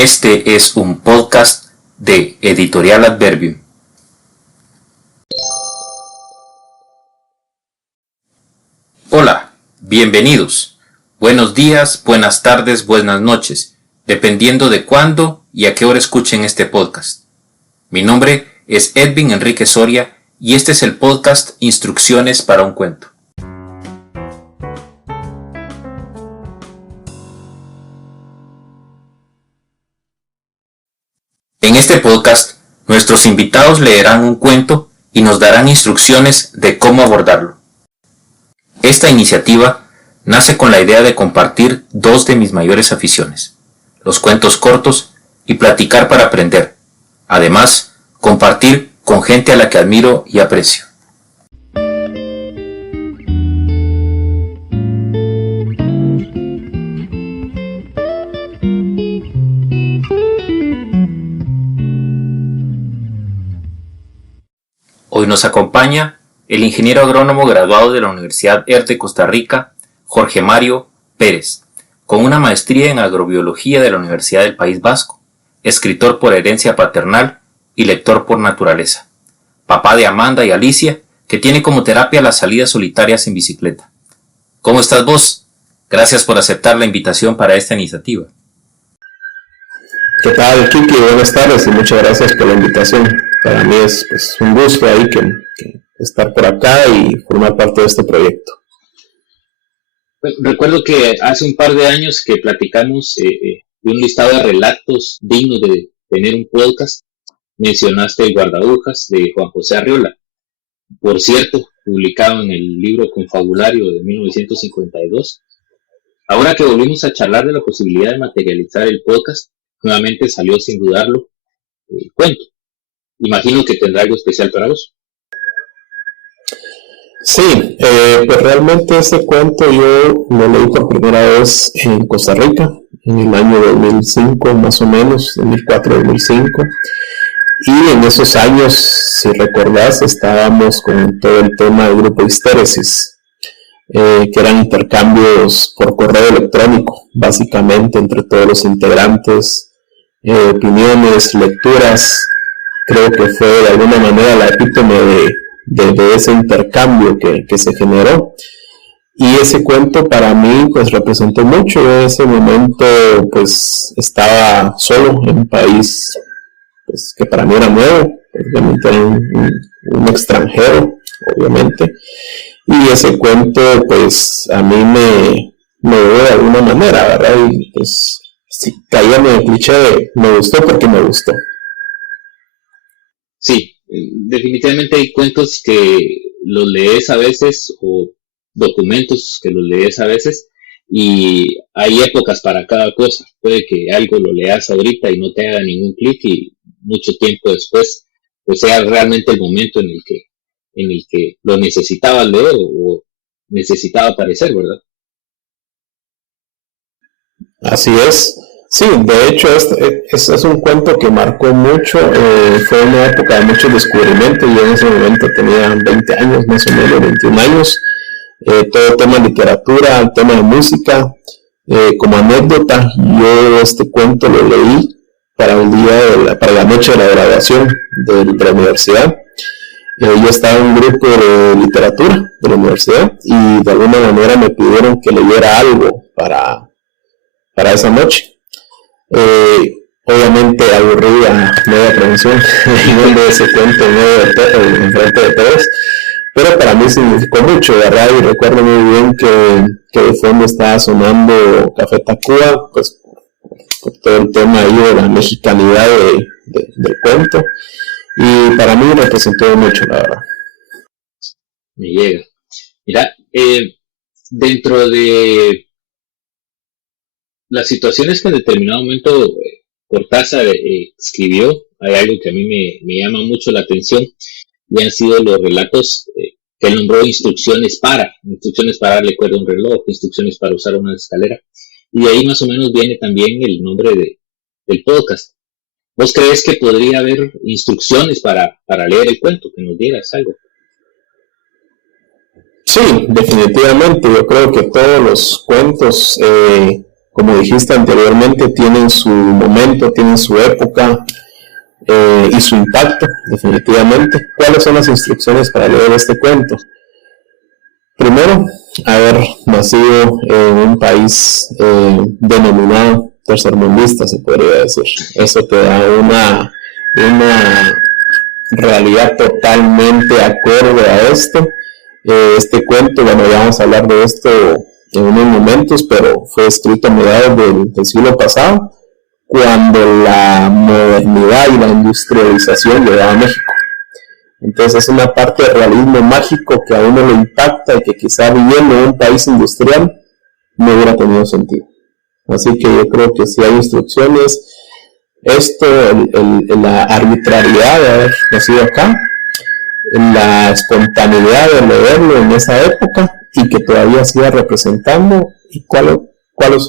Este es un podcast de Editorial Adverbium. Hola, bienvenidos. Buenos días, buenas tardes, buenas noches, dependiendo de cuándo y a qué hora escuchen este podcast. Mi nombre es Edwin Enrique Soria y este es el podcast Instrucciones para un cuento. En este podcast, nuestros invitados leerán un cuento y nos darán instrucciones de cómo abordarlo. Esta iniciativa nace con la idea de compartir dos de mis mayores aficiones, los cuentos cortos y platicar para aprender. Además, compartir con gente a la que admiro y aprecio. Hoy nos acompaña el ingeniero agrónomo graduado de la Universidad ERT de Costa Rica, Jorge Mario Pérez, con una maestría en agrobiología de la Universidad del País Vasco, escritor por herencia paternal y lector por naturaleza, papá de Amanda y Alicia, que tiene como terapia las salidas solitarias en bicicleta. ¿Cómo estás vos? Gracias por aceptar la invitación para esta iniciativa. ¿Qué tal, Kiki? Buenas tardes y muchas gracias por la invitación. Para mí es un gusto ahí que estar por acá y formar parte de este proyecto. Recuerdo que hace un par de años que platicamos de un listado de relatos dignos de tener un podcast. Mencionaste El guardahojas de Juan José Arriola. Por cierto, publicado en el libro Confabulario de 1952. Ahora que volvimos a charlar de la posibilidad de materializar el podcast, nuevamente salió sin dudarlo el cuento. Imagino que tendrá algo especial para vos. Sí, pues realmente este cuento yo lo leí por primera vez en Costa Rica, en el año 2005 más o menos, 2004-2005. Y en esos años, si recordás, estábamos con todo el tema del grupo Histéresis, que eran intercambios por correo electrónico, básicamente entre todos los integrantes, opiniones, lecturas. Creo que fue de alguna manera la epítome de ese intercambio que se generó. Y ese cuento para mí pues representó mucho. En ese momento pues estaba solo en un país pues, que para mí era nuevo, obviamente era un extranjero, obviamente. Y ese cuento pues a mí me dio de alguna manera, ¿verdad? Y pues si caía en el cliché de me gustó porque me gustó. Sí, definitivamente hay cuentos que los lees a veces o documentos que los lees a veces y hay épocas para cada cosa. Puede que algo lo leas ahorita y no te haga ningún clic y mucho tiempo después pues sea realmente el momento en el que lo necesitabas leer o necesitaba aparecer, ¿verdad? Así es. Sí, de hecho este es un cuento que marcó mucho, fue una época de muchos descubrimientos. Yo en ese momento tenía 20 años más o menos, 21 años, todo tema de literatura, el tema de música. Como anécdota, yo este cuento lo leí para para la noche de la graduación de la universidad. Yo estaba en un grupo de literatura de la universidad y de alguna manera me pidieron que leyera algo para esa noche. Obviamente aburrida media prevención leyendo ese cuento en frente de todos, pero para mí significó mucho, ¿verdad? Y recuerdo muy bien que de fondo estaba sonando Café Tacuba, pues por todo el tema ahí de la mexicanidad del cuento, y para mí representó mucho, la verdad. Me llega. Mira, dentro de las situaciones que en determinado momento Cortázar escribió, hay algo que a mí me llama mucho la atención y han sido los relatos que él nombró instrucciones para darle cuerda a un reloj, instrucciones para usar una escalera, y de ahí más o menos viene también el nombre del podcast. ¿Vos crees que podría haber instrucciones para leer el cuento? Que nos dieras algo. Sí, definitivamente. Yo creo que todos los cuentos como dijiste anteriormente, tienen su momento, tienen su época y su impacto, definitivamente. ¿Cuáles son las instrucciones para leer este cuento? Primero, haber nacido en un país denominado tercermundista, se podría decir. Eso te da una realidad totalmente acorde a esto. Este cuento, bueno, ya vamos a hablar de esto en unos momentos, pero fue escrito a mediados del siglo pasado, cuando la modernidad y la industrialización llegaba a México. Entonces es una parte de realismo mágico que a uno le impacta y que quizá viviendo en un país industrial no hubiera tenido sentido. Así que yo creo que si hay instrucciones, esto, la arbitrariedad de haber nacido acá, la espontaneidad de leerlo en esa época y que todavía siga representando, y cuál es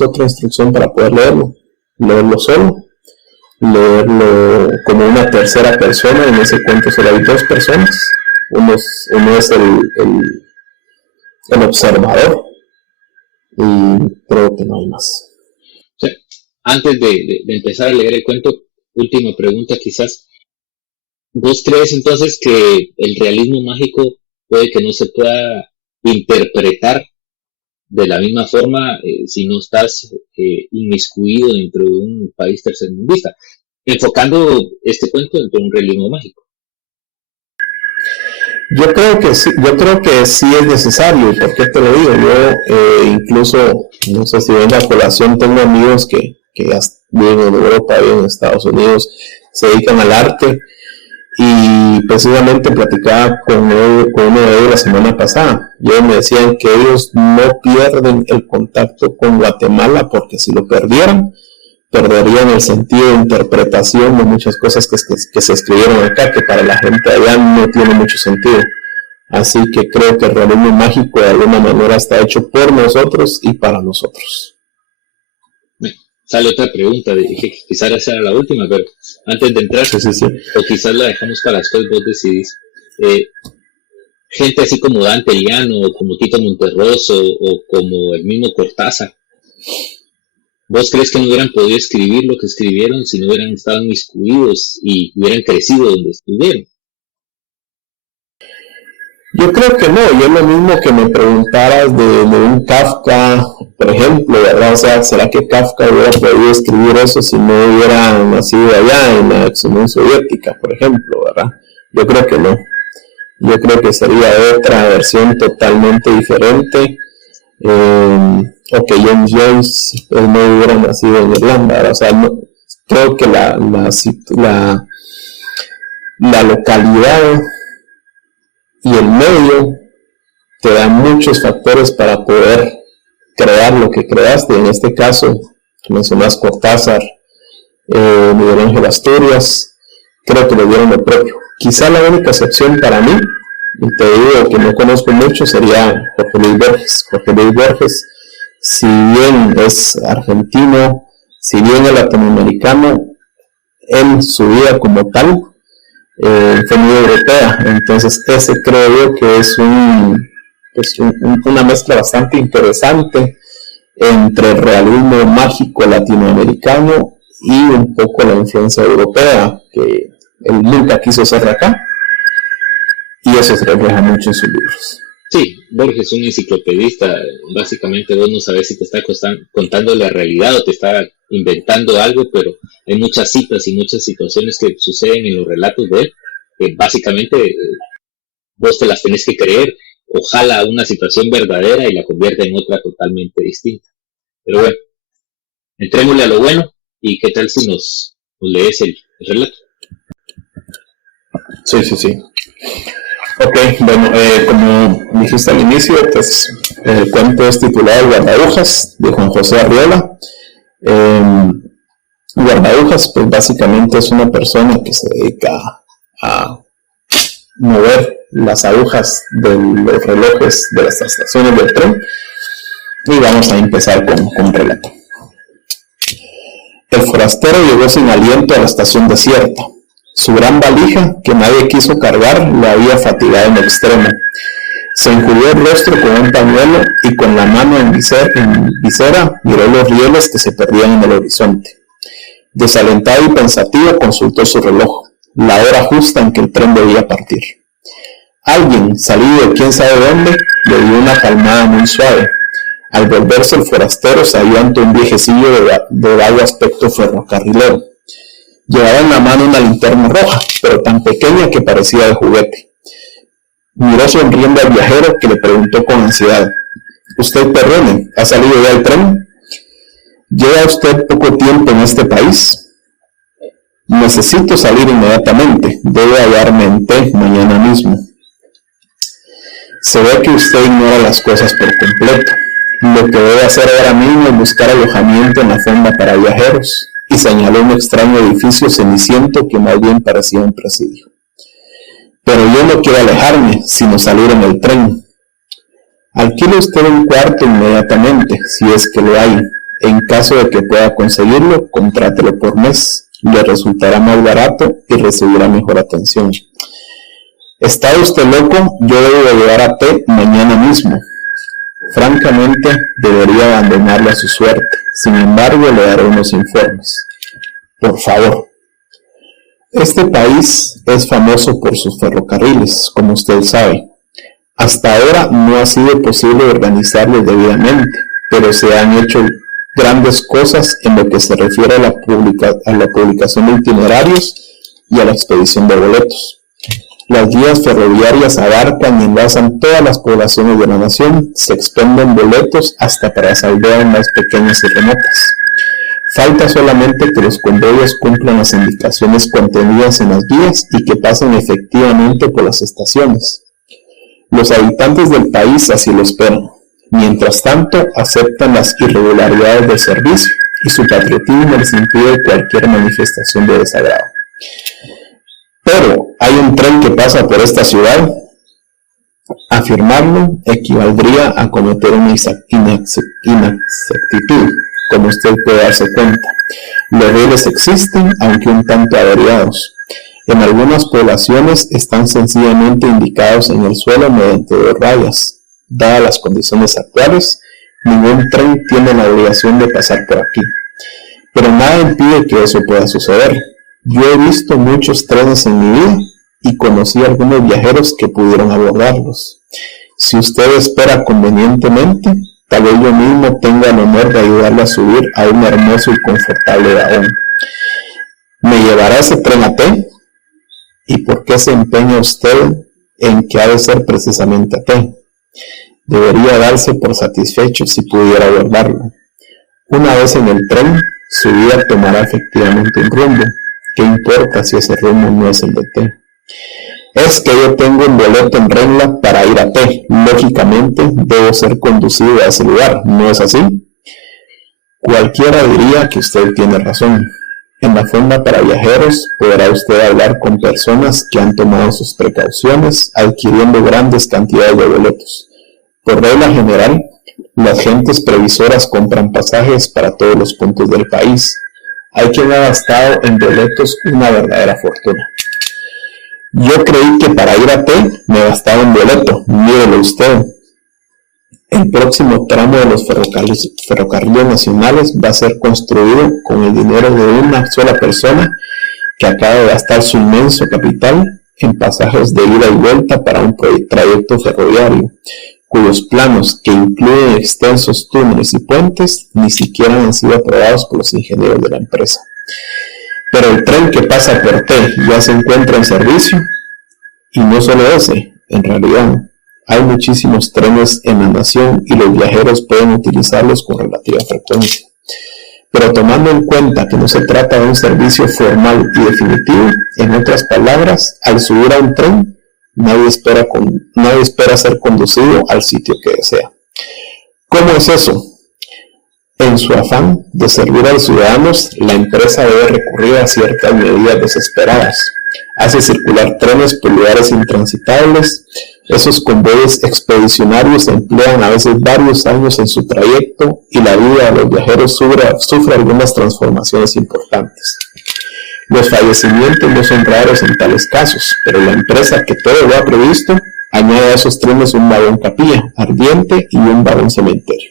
otra instrucción para poder leerlo. Leerlo solo, leerlo como una tercera persona. En ese cuento solo hay dos personas. Uno es el observador, y creo que no hay más. Sí. Antes de empezar a leer el cuento, última pregunta quizás. ¿Vos crees entonces que el realismo mágico puede que no se pueda interpretar de la misma forma si no estás inmiscuido dentro de un país tercermundista? Enfocando este cuento dentro de un realismo mágico. Yo creo que sí es necesario. ¿Por qué te lo digo? Yo incluso, no sé si ven la colación, tengo amigos que viven en Europa, viven en Estados Unidos, se dedican al arte, y precisamente platicaba con uno de ellos la semana pasada. Y ellos me decían que ellos no pierden el contacto con Guatemala, porque si lo perdieran, perderían el sentido de interpretación de muchas cosas que se escribieron acá, que para la gente allá no tiene mucho sentido. Así que creo que el realismo mágico de alguna manera está hecho por nosotros y para nosotros. Sale otra pregunta, dije que quizás esa era la última, pero antes de entrar, sí. O quizás la dejamos para después, vos decidís. Gente así como Dante Liano, o como Tito Monterroso, o como el mismo Cortázar, ¿vos crees que no hubieran podido escribir lo que escribieron si no hubieran estado inmiscuidos y hubieran crecido donde estuvieron? Yo creo que no. Yo lo mismo que me preguntaras de un Kafka, por ejemplo, ¿verdad? O sea, ¿será que Kafka hubiera podido escribir eso si no hubiera nacido allá en la ex Unión Soviética, por ejemplo, ¿verdad? Yo creo que no. Yo creo que sería otra versión totalmente diferente. O que James Joyce no hubiera nacido en Irlanda, ¿verdad? O sea, no, creo que la localidad y el medio te da muchos factores para poder crear lo que creaste. En este caso, mencionas Cortázar, Miguel Ángel Asturias, creo que le dieron lo propio. Quizá la única excepción para mí, y te digo que no conozco mucho, sería Jorge Luis Borges. Jorge Luis Borges, si bien es argentino, si bien es latinoamericano, en su vida como tal fue muy europea. Entonces ese creo yo que es una mezcla bastante interesante entre el realismo mágico latinoamericano y un poco la influencia europea que él nunca quiso ser de acá, y eso se refleja mucho en sus libros. Sí, Borges es un enciclopedista. Básicamente vos no sabes si te está contando la realidad o te está inventando algo, pero hay muchas citas y muchas situaciones que suceden en los relatos de él, que básicamente vos te las tenés que creer, ojalá una situación verdadera y la convierte en otra totalmente distinta. Pero bueno, entrémosle a lo bueno, y qué tal si nos lees el relato. Sí. Ok, bueno, como dijiste al inicio, pues el cuento es titulado Guardahujas, de Juan José Arriola. Guardahujas, pues básicamente es una persona que se dedica a mover las agujas de los relojes de las estaciones del tren. Y vamos a empezar con un relato. El forastero llegó sin aliento a la estación desierta. Su gran valija, que nadie quiso cargar, lo había fatigado en extremo. Se enjuguó el rostro con un pañuelo y con la mano en visera miró los rieles que se perdían en el horizonte. Desalentado y pensativo consultó su reloj, la hora justa en que el tren debía partir. Alguien, salido de quién sabe dónde, le dio una palmada muy suave. Al volverse el forastero se halló ante un viejecillo de vago aspecto ferrocarrilero. Llevaba en la mano una linterna roja, pero tan pequeña que parecía de juguete. Miró sonriendo al viajero, que le preguntó con ansiedad: «¿Usted, perdone, ha salido ya el tren? ¿Lleva usted poco tiempo en este país?» «Necesito salir inmediatamente. Debo hallarme en T mañana mismo». «Se ve que usted ignora las cosas por completo. Lo que debe hacer ahora mismo es buscar alojamiento en la fonda para viajeros», y señaló un extraño edificio ceniciento que más bien parecía un presidio. «Pero yo no quiero alejarme, sino salir en el tren». «Alquile usted un cuarto inmediatamente, si es que lo hay. En caso de que pueda conseguirlo, contrátelo por mes. Le resultará más barato y recibirá mejor atención». «¿Está usted loco? Yo debo llegar a T mañana mismo. Francamente, debería abandonarlo a su suerte. Sin embargo, le daré unos informes. Por favor». Este país es famoso por sus ferrocarriles, como usted sabe. Hasta ahora no ha sido posible organizarlos debidamente, pero se han hecho grandes cosas en lo que se refiere a la publicación de itinerarios y a la expedición de boletos. Las vías ferroviarias abarcan y enlazan todas las poblaciones de la nación, se expenden boletos hasta para las aldeas más pequeñas y remotas. Falta solamente que los convoyes cumplan las indicaciones contenidas en las vías y que pasen efectivamente por las estaciones. Los habitantes del país así lo esperan. Mientras tanto, aceptan las irregularidades del servicio y su patriotismo les impide cualquier manifestación de desagrado. «Pero hay un tren que pasa por esta ciudad». Afirmarlo equivaldría a cometer una inexactitud, como usted puede darse cuenta. Los rieles existen, aunque un tanto averiados. En algunas poblaciones están sencillamente indicados en el suelo mediante 2 rayas. Dadas las condiciones actuales, ningún tren tiene la obligación de pasar por aquí. Pero nada impide que eso pueda suceder. Yo he visto muchos trenes en mi vida y conocí a algunos viajeros que pudieron abordarlos. Si usted espera convenientemente, tal vez yo mismo tenga el honor de ayudarle a subir a un hermoso y confortable vagón. ¿Me llevará ese tren a T? ¿Y por qué se empeña usted en que ha de ser precisamente a T? Debería darse por satisfecho si pudiera abordarlo. Una vez en el tren, su vida tomará efectivamente un rumbo. ¿Qué importa si ese rumbo no es el de T? Es que yo tengo un boleto en regla para ir a T. Lógicamente, debo ser conducido a ese lugar, ¿no es así? Cualquiera diría que usted tiene razón. En la fonda para viajeros podrá usted hablar con personas que han tomado sus precauciones adquiriendo grandes cantidades de boletos. Por regla general, las gentes previsoras compran pasajes para todos los puntos del país. Hay quien ha gastado en boletos una verdadera fortuna. Yo creí que para ir a T me bastaba un boleto. Mírelo usted. El próximo tramo de los ferrocarriles nacionales va a ser construido con el dinero de una sola persona que acaba de gastar su inmenso capital en pasajes de ida y vuelta para un trayecto ferroviario, cuyos planos, que incluyen extensos túneles y puentes, ni siquiera han sido aprobados por los ingenieros de la empresa. Pero el tren que pasa por T ya se encuentra en servicio, y no solo ese, en realidad, hay muchísimos trenes en la nación y los viajeros pueden utilizarlos con relativa frecuencia. Pero tomando en cuenta que no se trata de un servicio formal y definitivo, en otras palabras, al subir a un tren, nadie espera ser conducido al sitio que desea. ¿Cómo es eso? En su afán de servir a los ciudadanos, la empresa debe recurrir a ciertas medidas desesperadas. Hace circular trenes por lugares intransitables. Esos convoyes expedicionarios emplean a veces varios años en su trayecto y la vida de los viajeros sufre algunas transformaciones importantes. Los fallecimientos no son raros en tales casos, pero la empresa que todo lo ha previsto Añade a esos trenes un vagón capilla ardiente y un vagón cementerio.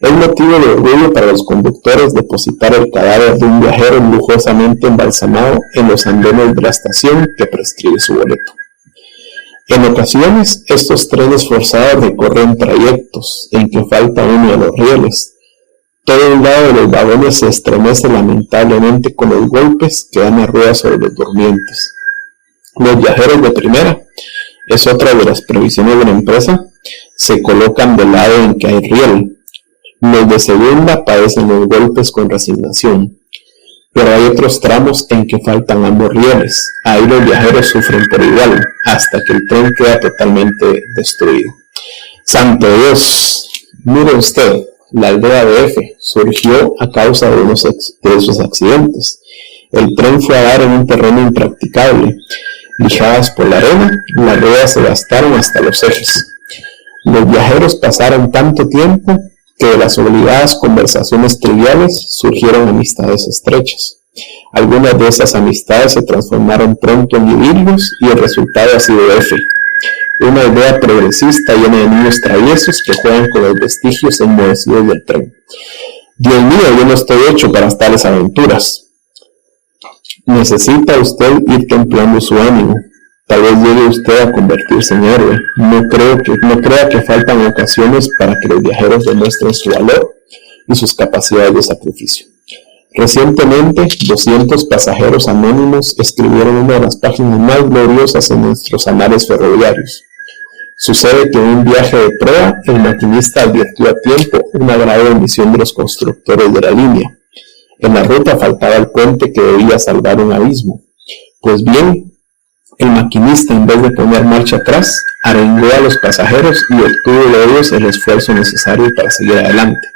Es motivo de orgullo para los conductores depositar el cadáver de un viajero lujosamente embalsamado en los andenes de la estación que prescribe su boleto. En ocasiones, estos trenes forzados recorren trayectos en que falta uno de los rieles. Todo un lado de los vagones se estremece lamentablemente con los golpes que dan a ruedas sobre los durmientes. Los viajeros de primera, es otra de las previsiones de la empresa, se colocan del lado en que hay riel. Los de segunda padecen los golpes con resignación, pero hay otros tramos en que faltan ambos rieles. Ahí los viajeros sufren por igual, hasta que el tren queda totalmente destruido. ¡Santo Dios! Mire usted, la aldea de F surgió a causa de esos accidentes. El tren fue a dar en un terreno impracticable. Lijadas por la arena, las ruedas se gastaron hasta los ejes. Los viajeros pasaron tanto tiempo que de las obligadas conversaciones triviales surgieron amistades estrechas. Algunas de esas amistades se transformaron pronto en idilios y el resultado ha sido F, una aldea progresista llena de niños traviesos que juegan con los vestigios enmohecidos del tren. Dios mío, yo no estoy hecho para tales aventuras. Necesita usted ir templando su ánimo. Tal vez llegue usted a convertirse en héroe. No crea que faltan ocasiones para que los viajeros demuestren su valor y sus capacidades de sacrificio. Recientemente, 200 pasajeros anónimos escribieron una de las páginas más gloriosas en nuestros anales ferroviarios. Sucede que en un viaje de prueba, el maquinista advirtió a tiempo una grave omisión de los constructores de la línea. En la ruta faltaba el puente que debía salvar un abismo. Pues bien, el maquinista, en vez de poner marcha atrás, arengó a los pasajeros y obtuvo de ellos el esfuerzo necesario para seguir adelante.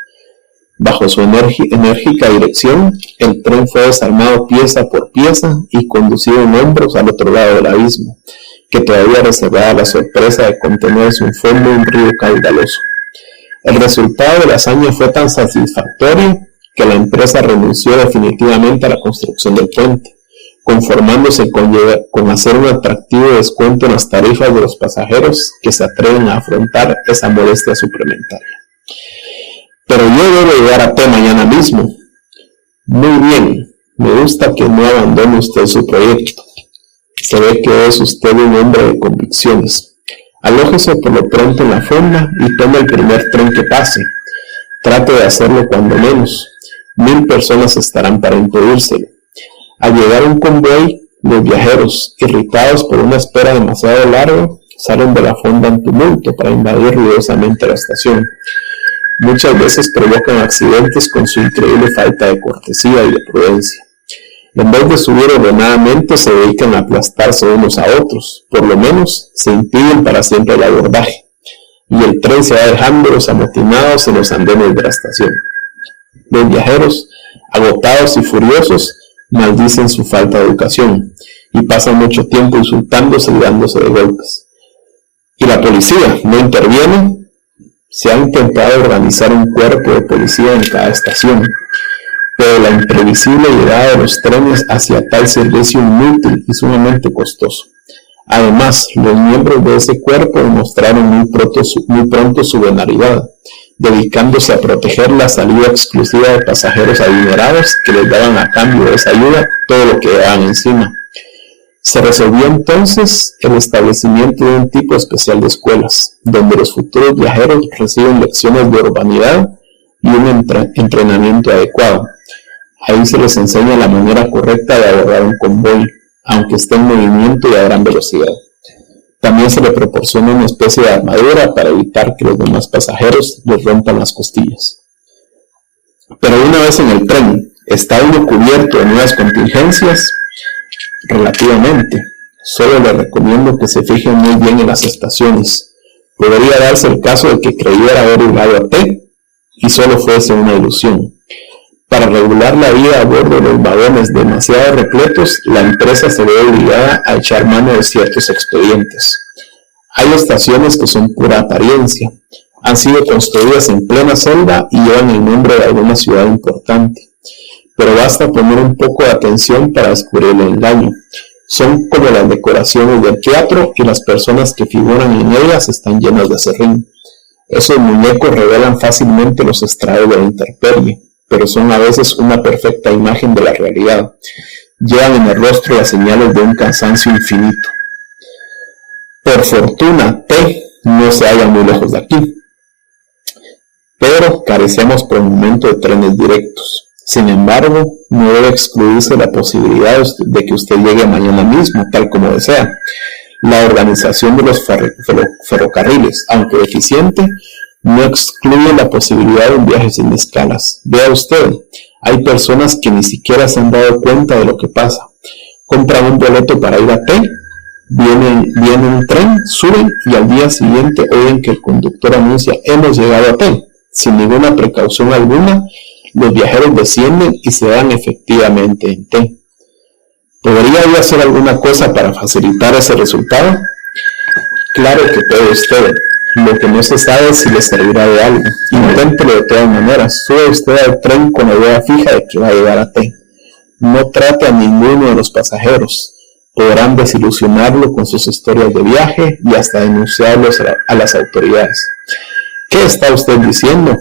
Bajo su enérgica dirección, el tren fue desarmado pieza por pieza y conducido en hombros al otro lado del abismo, que todavía reservaba la sorpresa de contener en su fondo un río caudaloso. El resultado de la hazaña fue tan satisfactorio que la empresa renunció definitivamente a la construcción del puente, conformándose con hacer un atractivo descuento en las tarifas de los pasajeros que se atreven a afrontar esa molestia suplementaria. Pero yo debo llegar a T mañana mismo. Muy bien, me gusta que no abandone usted su proyecto. Se ve que es usted un hombre de convicciones. Alójese por lo pronto en la fonda y tome el primer tren que pase. Trate de hacerlo cuando menos. 1000 personas estarán para impedírselo. Al llegar un convoy, los viajeros, irritados por una espera demasiado larga, salen de la fonda en tumulto para invadir ruidosamente la estación. Muchas veces provocan accidentes con su increíble falta de cortesía y de prudencia. En vez de subir ordenadamente, se dedican a aplastarse unos a otros. Por lo menos, se impiden para siempre el abordaje. Y el tren se va dejando los amotinados en los andenes de la estación. Los viajeros, agotados y furiosos, maldicen su falta de educación y pasan mucho tiempo insultándose y dándose de golpes. Y la policía no interviene. Se ha intentado organizar un cuerpo de policía en cada estación, pero la imprevisible llegada de los trenes hacía tal servicio inútil y sumamente costoso. Además, los miembros de ese cuerpo demostraron muy pronto su venalidad, dedicándose a proteger la salida exclusiva de pasajeros adinerados que les daban a cambio de esa ayuda todo lo que llevaban encima. Se resolvió entonces el establecimiento de un tipo especial de escuelas, donde los futuros viajeros reciben lecciones de urbanidad y un entrenamiento adecuado. Ahí se les enseña la manera correcta de abordar un convoy, aunque esté en movimiento y a gran velocidad. También se le proporciona una especie de armadura para evitar que los demás pasajeros les rompan las costillas. Pero una vez en el tren, ¿está uno cubierto de nuevas contingencias? Relativamente. Solo le recomiendo que se fijen muy bien en las estaciones. Podría darse el caso de que creyera haber llegado a T y solo fuese una ilusión. Para regular la vida a bordo de los vagones demasiado repletos, la empresa se ve obligada a echar mano de ciertos expedientes. Hay estaciones que son pura apariencia. Han sido construidas en plena selva y llevan el nombre de alguna ciudad importante. Pero basta poner un poco de atención para descubrir el engaño. Son como las decoraciones del teatro y las personas que figuran en ellas están llenas de aserrín. Esos muñecos revelan fácilmente los estragos de la intemperie, pero son a veces una perfecta imagen de la realidad. Llevan en el rostro las señales de un cansancio infinito. Por fortuna, T no se halla muy lejos de aquí, pero carecemos por el momento de trenes directos. Sin embargo, no debe excluirse la posibilidad de que usted llegue mañana mismo, tal como desea. La organización de los ferrocarriles, aunque deficiente, no excluye la posibilidad de un viaje sin escalas. Vea usted, hay personas que ni siquiera se han dado cuenta de lo que pasa. Compran un boleto para ir a T, viene un tren, suben y al día siguiente oyen que el conductor anuncia hemos llegado a T. Sin ninguna precaución alguna, los viajeros descienden y se dan efectivamente en T. ¿Podría yo hacer alguna cosa para facilitar ese resultado? Claro que puede usted. Lo que no se sabe es si le servirá de algo. Inténtelo de todas maneras. Sube usted al tren con la idea fija de que va a llegar a T. No trate a ninguno de los pasajeros. Podrán desilusionarlo con sus historias de viaje y hasta denunciarlos a las autoridades. ¿Qué está usted diciendo?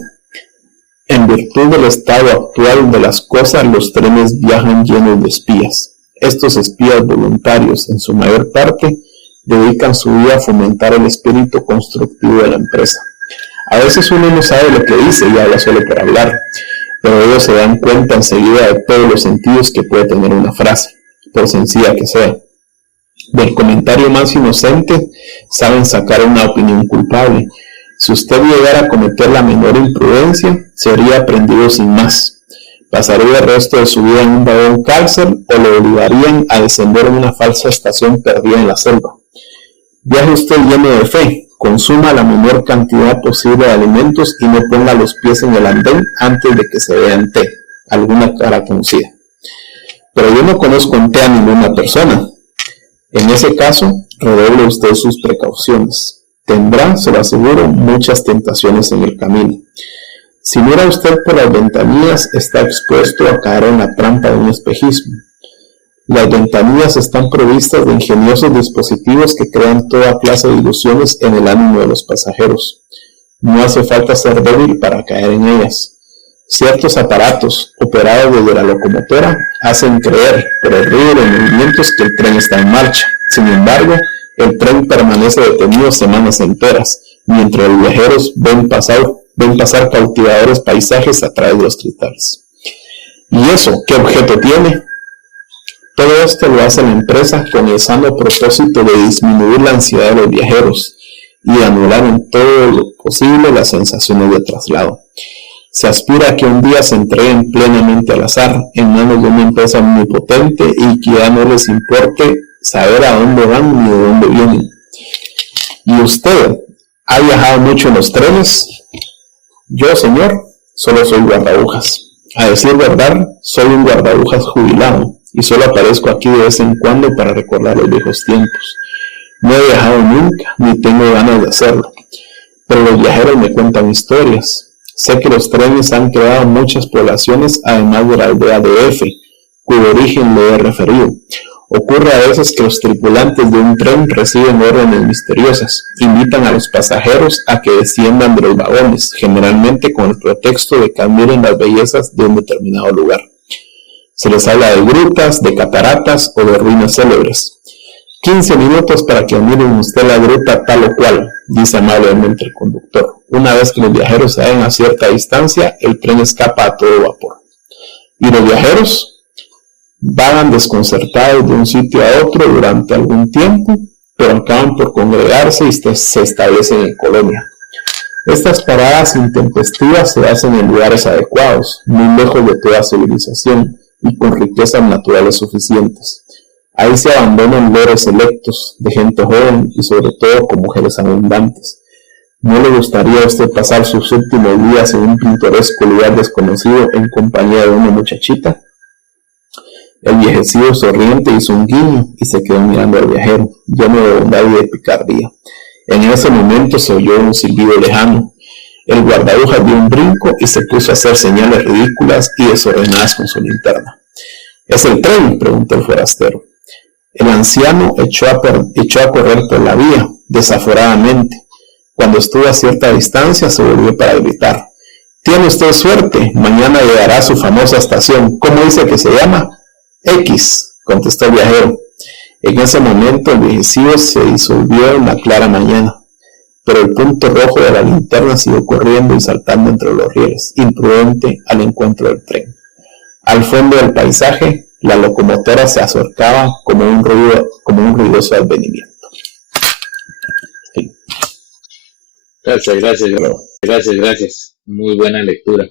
En virtud del estado actual de las cosas, los trenes viajan llenos de espías. Estos espías voluntarios, en su mayor parte, dedican su vida a fomentar el espíritu constructivo de la empresa. A veces uno no sabe lo que dice y habla solo por hablar, pero ellos se dan cuenta enseguida de todos los sentidos que puede tener una frase, por sencilla que sea. Del comentario más inocente saben sacar una opinión culpable. Si usted llegara a cometer la menor imprudencia, sería prendido sin más. Pasaría el resto de su vida en un vagón cárcel o lo obligarían a descender en una falsa estación perdida en la selva. Viaje usted lleno de fe, consuma la menor cantidad posible de alimentos y no ponga los pies en el andén antes de que se vea en T, alguna cara conocida. Pero yo no conozco en T a ninguna persona. En ese caso, redoble usted sus precauciones. Tendrá, se lo aseguro, muchas tentaciones en el camino. Si mira usted por las ventanillas, está expuesto a caer en la trampa de un espejismo. Las ventanillas están provistas de ingeniosos dispositivos que crean toda clase de ilusiones en el ánimo de los pasajeros. No hace falta ser débil para caer en ellas. Ciertos aparatos, operados desde la locomotora, hacen creer, por el ruido de los movimientos, que el tren está en marcha. Sin embargo, el tren permanece detenido semanas enteras, mientras los viajeros ven pasar cautivadores paisajes a través de los cristales. ¿Y eso qué objeto tiene? Todo esto lo hace la empresa con el sano propósito de disminuir la ansiedad de los viajeros y de anular en todo lo posible las sensaciones de traslado. Se aspira a que un día se entreguen plenamente al azar en manos de una empresa omnipotente y que ya no les importe saber a dónde van ni de dónde vienen. ¿Y usted ha viajado mucho en los trenes? Yo, señor, solo soy guardabujas. A decir verdad, soy un guardabujas jubilado y solo aparezco aquí de vez en cuando para recordar los viejos tiempos. No he viajado nunca, ni tengo ganas de hacerlo, pero los viajeros me cuentan historias. Sé que los trenes han creado muchas poblaciones además de la aldea de F, cuyo origen le he referido. Ocurre a veces que los tripulantes de un tren reciben órdenes misteriosas, invitan a los pasajeros a que desciendan de los vagones, generalmente con el pretexto de que admiren las bellezas de un determinado lugar. Se les habla de grutas, de cataratas o de ruinas célebres. 15 minutos para que admiren usted la gruta tal o cual, dice amablemente el conductor. Una vez que los viajeros se hallan a cierta distancia, el tren escapa a todo vapor. ¿Y los viajeros? Vagan desconcertados de un sitio a otro durante algún tiempo, pero acaban por congregarse y se establecen en colonia. Estas paradas intempestivas se hacen en lugares adecuados, muy lejos de toda civilización y con riquezas naturales suficientes. Ahí se abandonan loros selectos de gente joven y sobre todo con mujeres abundantes. ¿No le gustaría a usted pasar sus últimos días en un pintoresco lugar desconocido en compañía de una muchachita? El viejecillo sonriente hizo un guiño y se quedó mirando al viajero, lleno de bondad y de picardía. En ese momento se oyó un silbido lejano. El guardabujas dio un brinco y se puso a hacer señales ridículas y desordenadas con su linterna. ¿Es el tren?, preguntó el forastero. El anciano echó a correr por la vía, desaforadamente. Cuando estuvo a cierta distancia, se volvió para gritar: «Tiene usted suerte, mañana llegará a su famosa estación». «¿Cómo dice que se llama?» «X», contestó el viajero. En ese momento el viejecillo se disolvió en la clara mañana, pero el punto rojo de la linterna siguió corriendo y saltando entre los rieles, imprudente al encuentro del tren. Al fondo del paisaje, la locomotora se acercaba como un ruidoso advenimiento. Sí. Gracias. Muy buena lectura.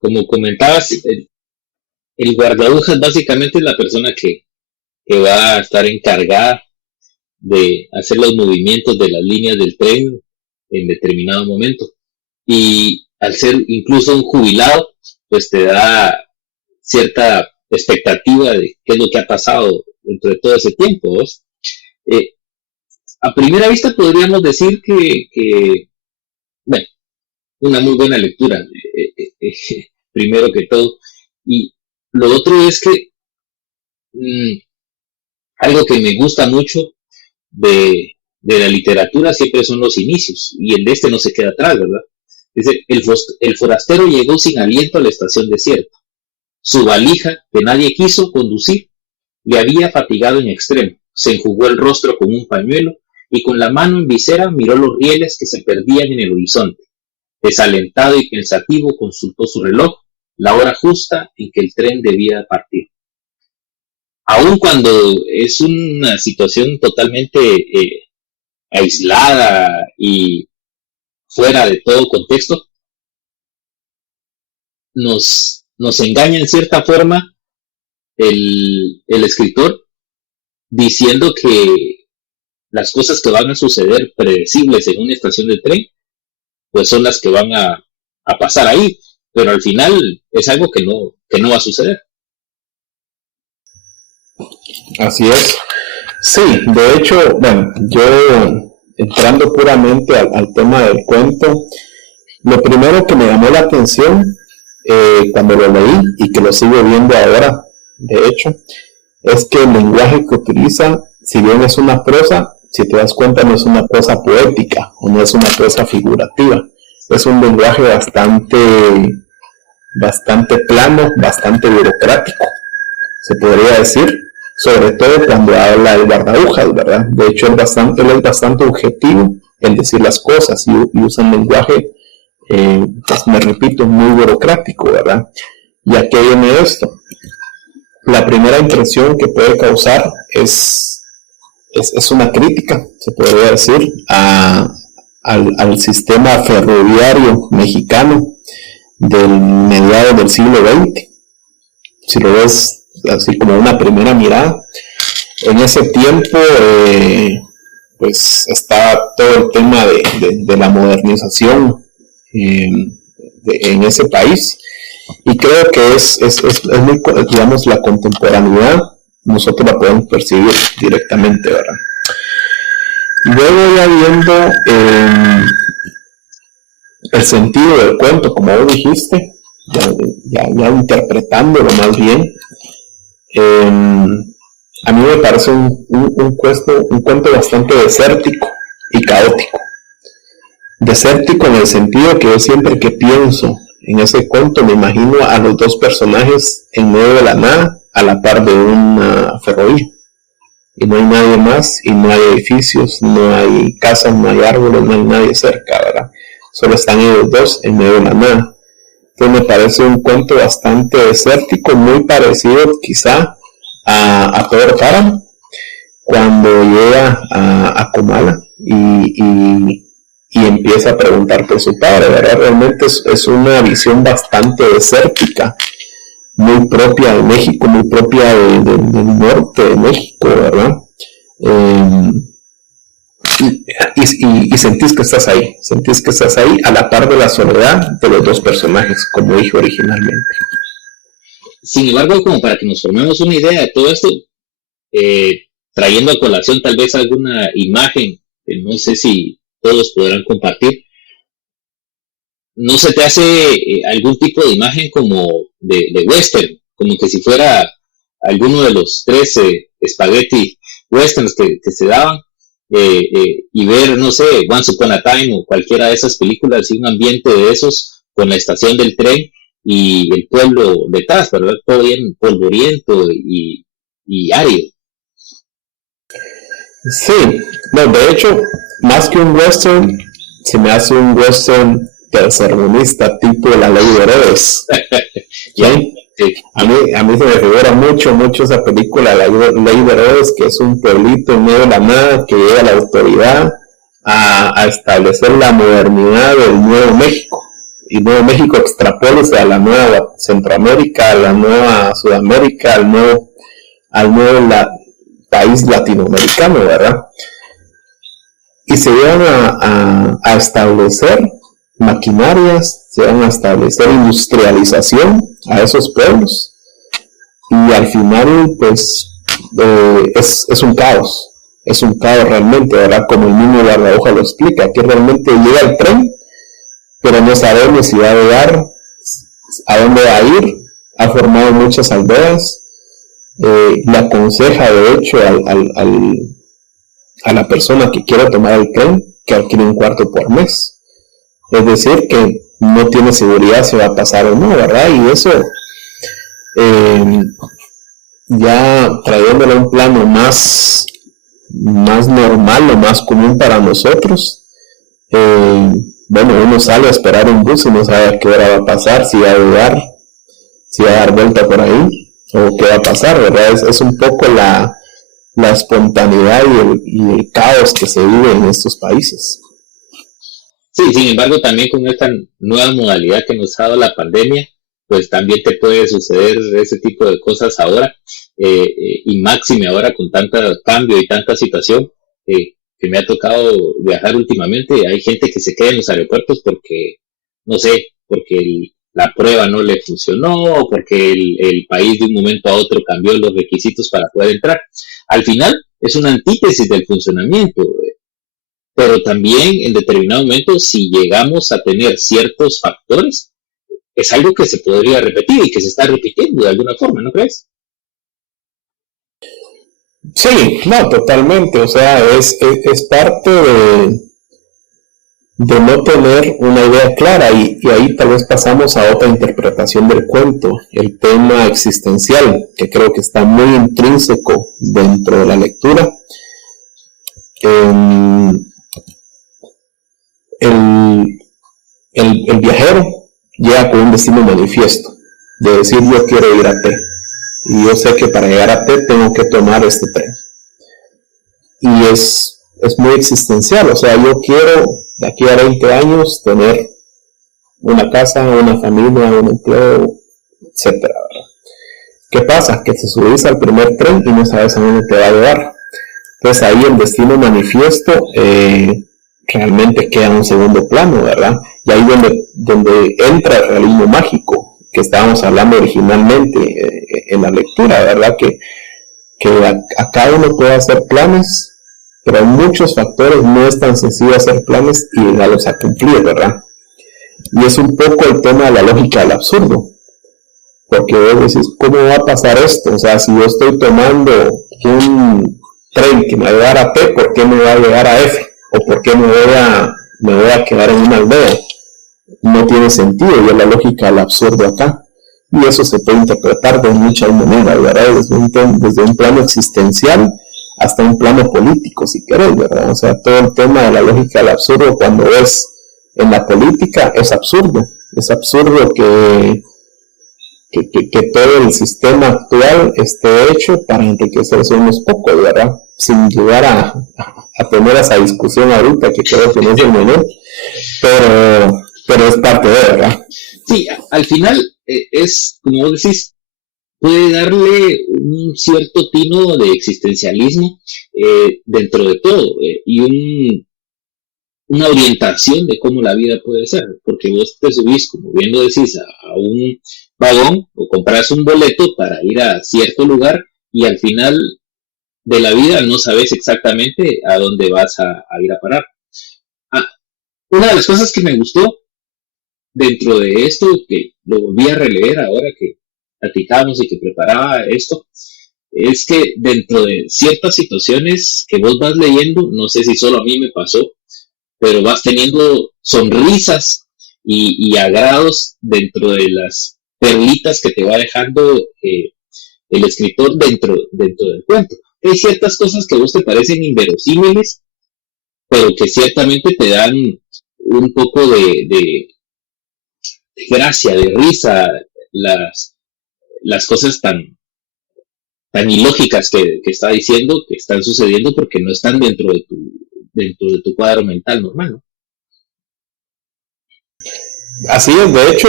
Como comentabas, el guardabujas básicamente es la persona que va a estar encargada de hacer los movimientos de las líneas del tren en determinado momento. Y al ser incluso un jubilado, pues te da cierta expectativa de qué es lo que ha pasado dentro de todo ese tiempo, ¿ves? A primera vista podríamos decir que bueno, una muy buena lectura, primero que todo. Y lo otro es que algo que me gusta mucho de la literatura siempre son los inicios, y el de este no se queda atrás, ¿verdad? Dice: el forastero llegó sin aliento a la estación desierta. Su valija, que nadie quiso conducir, le había fatigado en extremo. Se enjugó el rostro con un pañuelo y con la mano en visera miró los rieles que se perdían en el horizonte. Desalentado y pensativo consultó su reloj, la hora justa en que el tren debía partir. Aun cuando es una situación totalmente aislada y fuera de todo contexto, nos engaña en cierta forma el escritor, diciendo que las cosas que van a suceder predecibles en una estación de tren, pues son las que van a pasar ahí, pero al final es algo que no va a suceder. Así es. Sí, de hecho, bueno, yo entrando puramente al tema del cuento, lo primero que me llamó la atención cuando lo leí y que lo sigo viendo ahora, de hecho, es que el lenguaje que utiliza, si bien es una prosa, si te das cuenta, no es una prosa poética o no es una prosa figurativa, es un lenguaje bastante plano, bastante burocrático, se podría decir, sobre todo cuando habla de guardabujas, ¿verdad? De hecho, él es bastante objetivo en decir las cosas y usa un lenguaje, pues me repito, muy burocrático, ¿verdad? ¿Y a qué viene esto? La primera impresión que puede causar es una crítica, se podría decir, al sistema ferroviario mexicano del mediados del siglo XX. Si lo ves así como una primera mirada, en ese tiempo pues estaba todo el tema de la modernización en ese país, y creo que es muy, digamos, la contemporaneidad nosotros la podemos percibir directamente, ¿verdad? Luego, ya viendo el sentido del cuento, como vos dijiste, ya interpretándolo más bien, a mí me parece un cuento bastante desértico y caótico. Desértico en el sentido que yo siempre que pienso en ese cuento me imagino a los dos personajes en medio de la nada, a la par de una ferrovía, y no hay nadie más, y no hay edificios, no hay casas, no hay árboles, no hay nadie cerca, ¿verdad? Solo están ellos dos en medio de la nada. Entonces me parece un cuento bastante desértico, muy parecido quizá a Pedro Páramo, cuando llega a Comala y empieza a preguntar por su padre, ¿verdad? Realmente es una visión bastante desértica, muy propia de México, muy propia del norte de México, ¿verdad? Y sentís que estás ahí a la par de la soledad de los dos personajes, como dije originalmente. Sin embargo, como para que nos formemos una idea de todo esto, trayendo a colación tal vez alguna imagen que no sé si todos podrán compartir, ¿no se te hace algún tipo de imagen como de western? Como que si fuera alguno de los tres spaghetti westerns que se daban, y ver, no sé, Once Upon a Time o cualquiera de esas películas y un ambiente de esos con la estación del tren y el pueblo detrás, ¿verdad? Todo bien polvoriento y árido. Sí, no, de hecho, más que un western, se me hace un western tercermundista, tipo La Ley de Herodes. ¿Sí? Sí. A mí se me figura mucho esa película, La Ley de Herodes, que es un pueblito en medio de la nada que llega a la autoridad a establecer la modernidad del Nuevo México. Y Nuevo México extrapólice a la nueva Centroamérica, a la nueva Sudamérica, al nuevo país latinoamericano, ¿verdad? Y se llevan a establecer maquinarias, se van a establecer industrialización a esos pueblos, y al final pues es un caos realmente, ¿verdad? Como el mismo Guardahoja lo explica, que realmente llega el tren, pero no sabemos si va a llegar, a dónde va a ir, ha formado muchas aldeas. Le aconseja de hecho a la persona que quiere tomar el tren que adquiere un cuarto por mes, es decir, que no tiene seguridad si va a pasar o no, ¿verdad? Y eso, ya trayéndolo a un plano más normal o más común para nosotros, bueno, uno sale a esperar un bus y no sabe a qué hora va a pasar, si va a llegar, si va a dar vuelta por ahí, o qué va a pasar, ¿verdad? Es un poco la espontaneidad y el caos que se vive en estos países. Sí, sin embargo, también con esta nueva modalidad que nos ha dado la pandemia, pues también te puede suceder ese tipo de cosas ahora, y máxime ahora con tanto cambio y tanta situación que me ha tocado viajar últimamente. Hay gente que se queda en los aeropuertos porque, no sé, porque la prueba no le funcionó, o porque el país de un momento a otro cambió los requisitos para poder entrar. Al final es una antítesis del funcionamiento, pero también en determinado momento, si llegamos a tener ciertos factores, es algo que se podría repetir y que se está repitiendo de alguna forma, ¿no crees? Sí, no, totalmente. O sea, es parte de no tener una idea clara, y ahí tal vez pasamos a otra interpretación del cuento, el tema existencial, que creo que está muy intrínseco dentro de la lectura. El viajero llega con un destino manifiesto, de decir yo quiero ir a T, y yo sé que para llegar a T tengo que tomar este tren, y es muy existencial. O sea, yo quiero de aquí a 20 años tener una casa, una familia, un empleo, etcétera. ¿Qué pasa? Que te subís al primer tren y no sabes a dónde te va a llevar. Entonces ahí el destino manifiesto realmente queda en un segundo plano, ¿verdad? Y ahí donde entra el realismo mágico que estábamos hablando originalmente en la lectura, ¿verdad? Que acá uno puede hacer planes, pero hay muchos factores, no es tan sencillo hacer planes y llegarlos a cumplir, ¿verdad? Y es un poco el tema de la lógica del absurdo, porque vos decís, ¿cómo va a pasar esto? O sea, si yo estoy tomando un tren que me va a llevar a P, ¿por qué me va a llegar a F? ¿O por qué me voy a quedar en una aldea? No tiene sentido, y es la lógica del absurdo acá. Y eso se puede interpretar de muchas maneras, ¿verdad? Desde un plano existencial hasta un plano político, si querés, ¿verdad? O sea, todo el tema de la lógica del absurdo, cuando ves en la política, es absurdo que todo el sistema actual esté hecho para enriquecerse unos pocos, ¿verdad? Sin llegar a tener esa discusión ahorita, que creo que no es el momento, pero es parte de, ¿verdad? Sí, al final es, como vos decís, puede darle un cierto tino de existencialismo dentro de todo, y una orientación de cómo la vida puede ser, porque vos te subís, como bien lo decís, a un vagón o compras un boleto para ir a cierto lugar, y al final de la vida no sabes exactamente a dónde vas a ir a parar. Una de las cosas que me gustó dentro de esto, que lo volví a releer ahora que platicábamos y que preparaba esto, es que dentro de ciertas situaciones que vos vas leyendo, no sé si solo a mí me pasó, pero vas teniendo sonrisas y agrados dentro de las perlitas que te va dejando el escritor dentro del cuento. Hay ciertas cosas que a vos te parecen inverosímiles, pero que ciertamente te dan un poco de gracia, de risa, las cosas tan ilógicas que está diciendo, que están sucediendo porque no están dentro de tu cuadro mental normal, ¿no? Así es, de hecho,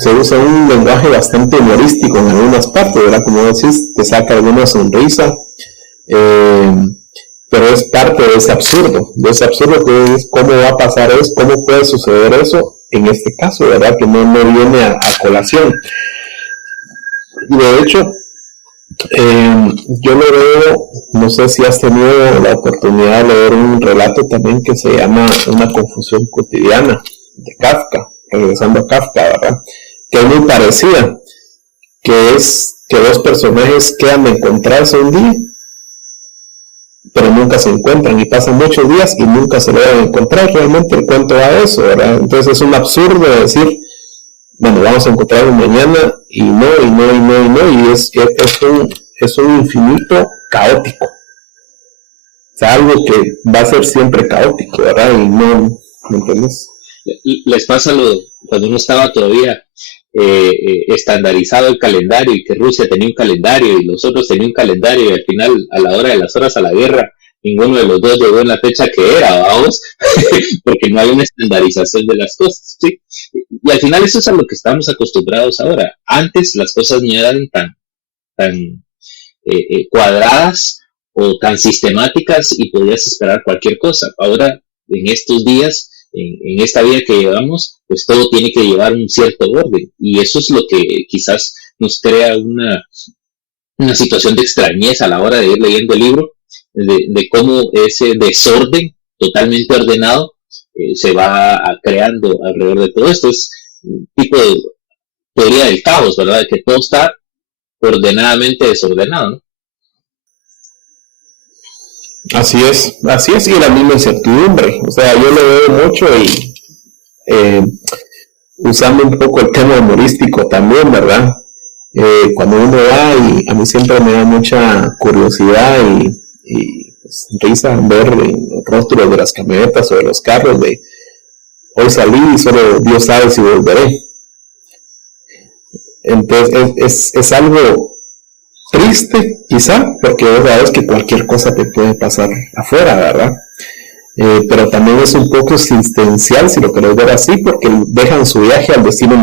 se usa un lenguaje bastante humorístico en algunas partes, ¿verdad? Como decís, te saca alguna sonrisa, pero es parte de ese absurdo que es cómo va a pasar eso, cómo puede suceder eso en este caso, ¿verdad? Que no viene a colación. Y de hecho, yo lo veo, no sé si has tenido la oportunidad de leer un relato también que se llama Una confusión cotidiana, de Kafka, regresando a Kafka, ¿verdad? Que es muy parecida, que es que dos personajes quedan de encontrarse un día, pero nunca se encuentran y pasan muchos días y nunca se logran encontrar. Realmente el cuento va a eso, ¿verdad? Entonces es un absurdo decir, bueno, vamos a encontrarnos mañana y no, y es un infinito caótico. O sea, algo que va a ser siempre caótico, ¿verdad? Y no, ¿me entiendes? Les pasa cuando uno estaba todavía estandarizado el calendario y que Rusia tenía un calendario y los otros tenían un calendario y al final, a la hora de las horas a la guerra, ninguno de los dos llegó en la fecha que era, vamos, porque no hay una estandarización de las cosas, ¿sí? Y al final eso es a lo que estamos acostumbrados ahora. Antes las cosas no eran tan cuadradas o tan sistemáticas y podías esperar cualquier cosa. Ahora, en estos días, en esta vida que llevamos, pues todo tiene que llevar un cierto orden y eso es lo que quizás nos crea una situación de extrañeza a la hora de ir leyendo el libro, de cómo ese desorden totalmente ordenado se va creando alrededor de todo esto. Es un tipo de teoría del caos, ¿verdad? De que todo está ordenadamente desordenado, ¿no? Así es, y la misma incertidumbre. O sea, yo lo veo mucho y usando un poco el tema humorístico también, ¿verdad? Cuando uno va, y a mí siempre me da mucha curiosidad y pues, risa ver los rostros de las camionetas o de los carros de hoy salí y solo Dios sabe si volveré. Entonces es algo triste, quizá, porque vos sabes que cualquier cosa te puede pasar afuera, ¿verdad? Pero también es un poco existencial, si lo querés ver así, porque dejan su viaje al destino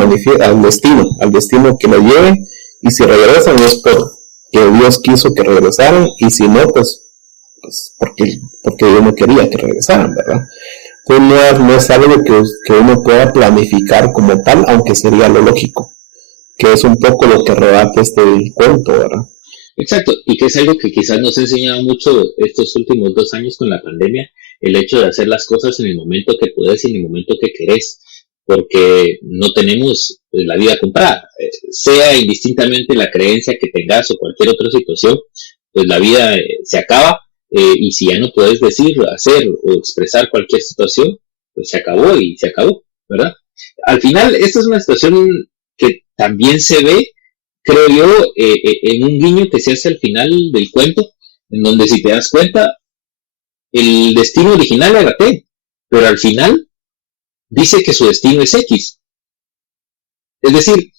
que lo lleve, y si regresan es porque Dios quiso que regresaran, y si no, pues porque Dios no quería que regresaran, ¿verdad? Entonces no es algo que uno pueda planificar como tal, aunque sería lo lógico, que es un poco lo que rebate este cuento, ¿verdad? Exacto, y que es algo que quizás nos ha enseñado mucho estos últimos 2 años con la pandemia, el hecho de hacer las cosas en el momento que puedes y en el momento que querés, porque no tenemos la vida comprada, sea indistintamente la creencia que tengas o cualquier otra situación, pues la vida se acaba, y si ya no puedes decir, hacer o expresar cualquier situación, pues se acabó y se acabó, ¿verdad? Al final, esta es una situación que también se ve, creo yo, en un guiño que se hace al final del cuento, en donde si te das cuenta, el destino original era T, pero al final dice que su destino es X. Es decir,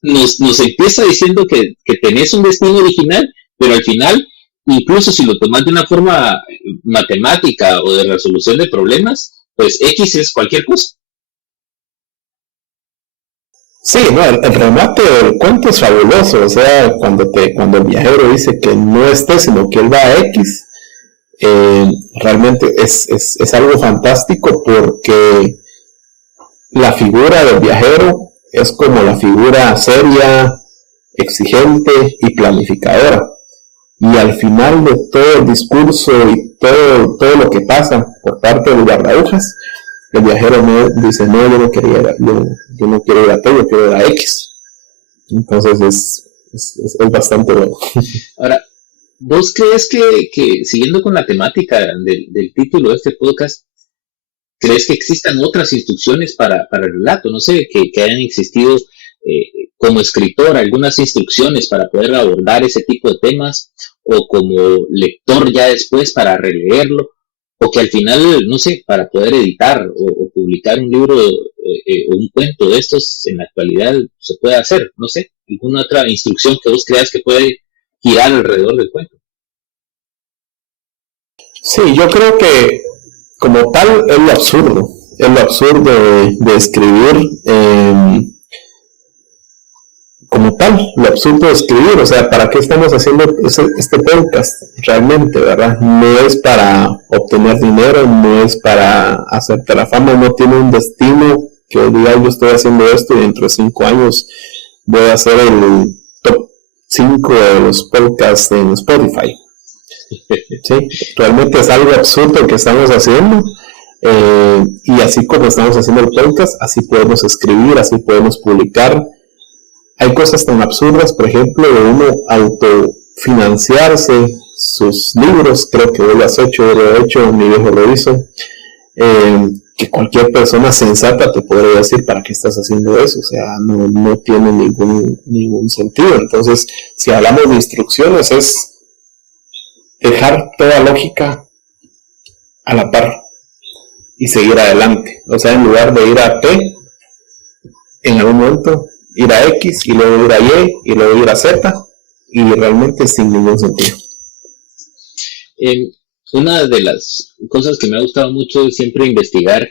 nos empieza diciendo que tenés un destino original, pero al final, incluso si lo tomas de una forma matemática o de resolución de problemas, pues X es cualquier cosa. Sí, no, el remate del cuento es fabuloso. O sea, cuando el viajero dice que no esté, sino que él va a X, realmente es algo fantástico, porque la figura del viajero es como la figura seria, exigente y planificadora. Y al final de todo el discurso y todo lo que pasa por parte de los guardaújas, el viajero dice, no, yo no quiero ir a T, yo quiero ir a X. Entonces es bastante bueno. Ahora, ¿Vos crees que siguiendo con la temática del título de este podcast, crees que existan otras instrucciones para el relato? No sé, que hayan existido como escritor algunas instrucciones para poder abordar ese tipo de temas, o como lector ya después para releerlo, o que al final, no sé, para poder editar o publicar un libro o un cuento de estos en la actualidad se puede hacer, no sé, alguna otra instrucción que vos creas que puede girar alrededor del cuento. Sí, yo creo que como tal es lo absurdo de escribir, como tal, lo absurdo de escribir, o sea, ¿para qué estamos haciendo este podcast realmente, verdad? No es para obtener dinero, no es para hacerte la fama, no tiene un destino que diga yo estoy haciendo esto y dentro de 5 años voy a hacer el top 5 de los podcasts en Spotify. Sí, realmente es algo absurdo que estamos haciendo, y así como estamos haciendo el podcast, así podemos escribir, así podemos publicar. Hay cosas tan absurdas, por ejemplo, de uno autofinanciarse sus libros. Creo que vos lo has hecho, yo lo he hecho, mi viejo lo hizo, que cualquier persona sensata te podría decir ¿para qué estás haciendo eso? O sea, no tiene ningún sentido. Entonces, si hablamos de instrucciones, es dejar toda lógica a la par y seguir adelante. O sea, en lugar de ir a P, en algún momento ir a X y luego ir a Y y luego ir a Z, y realmente sin ningún sentido. Una de las cosas que me ha gustado mucho es siempre investigar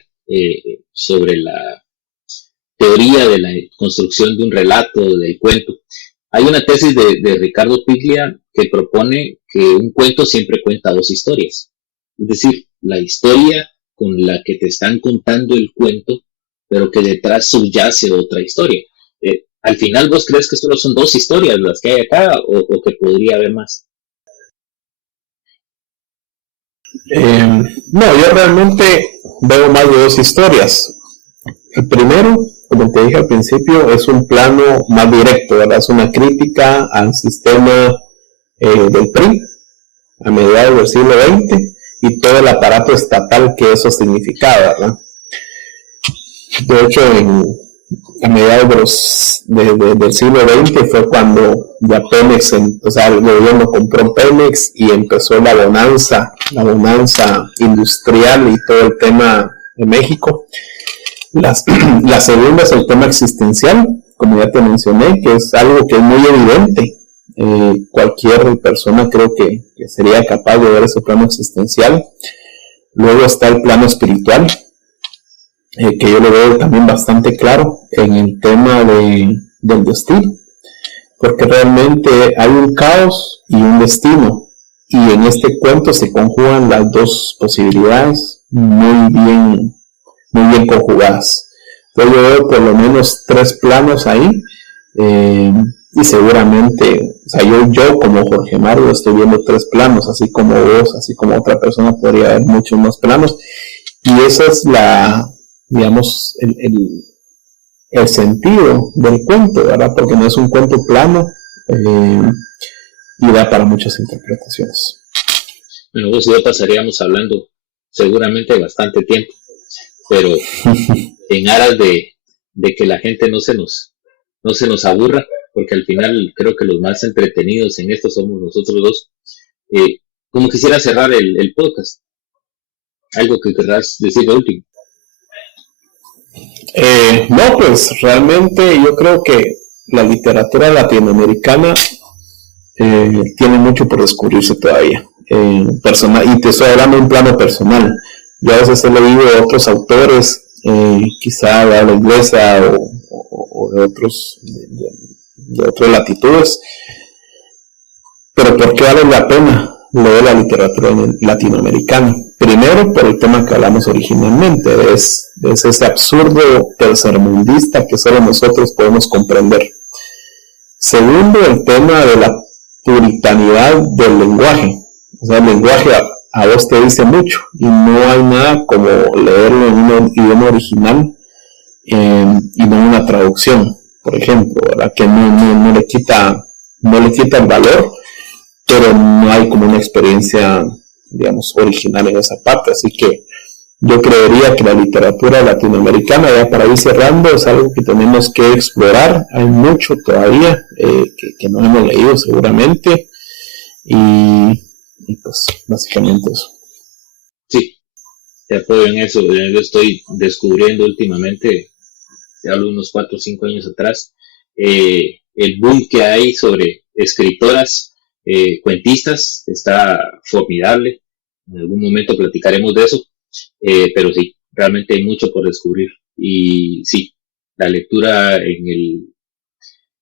sobre la teoría de la construcción de un relato, del cuento. Hay una tesis de Ricardo Piglia que propone que un cuento siempre cuenta 2 historias. Es decir, la historia con la que te están contando el cuento, pero que detrás subyace otra historia. Al final, ¿vos crees que solo son 2 historias las que hay acá, o que podría haber más? No, yo realmente veo más de 2 historias. El primero, como te dije al principio, es un plano más directo, ¿verdad? Es una crítica al sistema del PRI a mediados del siglo XX y todo el aparato estatal que eso significaba, ¿verdad? De hecho, a mediados del siglo XX fue cuando ya Pemex, o sea, el gobierno compró Pemex y empezó la bonanza industrial y todo el tema de México. La segunda es el tema existencial, como ya te mencioné, que es algo que es muy evidente. Cualquier persona creo que sería capaz de ver ese plano existencial. Luego está el plano espiritual, que yo lo veo también bastante claro en el tema del destino, porque realmente hay un caos y un destino, y en este cuento se conjugan las 2 posibilidades muy bien conjugadas. Entonces yo veo por lo menos 3 planos ahí, y seguramente, o sea, yo como Jorge Mario estoy viendo 3 planos, así como vos, así como otra persona podría ver muchos más planos, y esa es digamos, el sentido del cuento, ¿verdad? Porque no es un cuento plano, y da para muchas interpretaciones. Bueno, vos y yo pasaríamos hablando seguramente bastante tiempo, pero en aras de que la gente no se nos aburra, porque al final creo que los más entretenidos en esto somos nosotros dos, como quisiera cerrar el podcast, algo que querrás decir de último. No, pues realmente yo creo que la literatura latinoamericana tiene mucho por descubrirse todavía, personal, y te estoy hablando en plano personal. Yo a veces he leído de otros autores, quizá de habla inglesa o de otras latitudes, pero ¿por qué vale la pena leer la literatura latinoamericana? Primero, por el tema que hablamos originalmente, es ese absurdo tercermundista que solo nosotros podemos comprender. Segundo, el tema de la puritanidad del lenguaje. O sea, el lenguaje a vos te dice mucho, y no hay nada como leerlo en un idioma original, y no una traducción, por ejemplo, ¿verdad? Que no le quita el valor, pero no hay como una experiencia, digamos, original en esa parte. Así que yo creería que la literatura latinoamericana, ya para ir cerrando, es algo que tenemos que explorar. Hay mucho todavía que no hemos leído seguramente. Y pues básicamente eso. Sí, te apoyo en eso. Yo estoy descubriendo últimamente, te hablo unos 4 o 5 años atrás, el boom que hay sobre escritoras, cuentistas, está formidable. En algún momento platicaremos de eso, pero sí, realmente hay mucho por descubrir. Y sí, la lectura en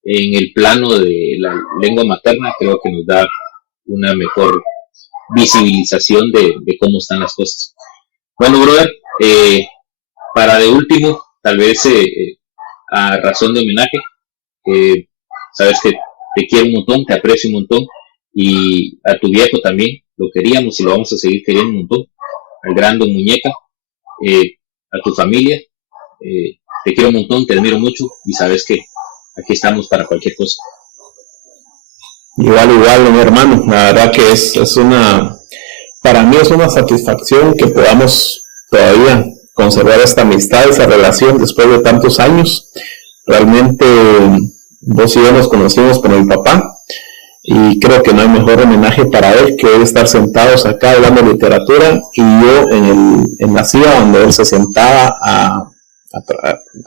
el plano de la lengua materna creo que nos da una mejor visibilización de cómo están las cosas. Bueno, brother, para de último, tal vez a razón de homenaje, sabes que te quiero un montón, te aprecio un montón, y a tu viejo también lo queríamos y lo vamos a seguir queriendo un montón, al gran Don Muñeca, a tu familia, te quiero un montón, te admiro mucho y sabes que aquí estamos para cualquier cosa. Igual, mi hermano, la verdad que para mí es una satisfacción que podamos todavía conservar esta amistad, esa relación después de tantos años. Realmente vos y yo nos conocimos con mi papá y creo que no hay mejor homenaje para él que hoy estar sentados acá hablando de literatura y yo en la silla donde él se sentaba a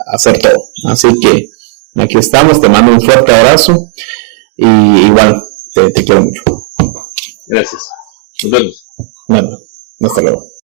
hacer todo. Así que aquí estamos, te mando un fuerte abrazo. Y igual, te quiero mucho. Gracias. Nos vemos. Bueno, hasta luego.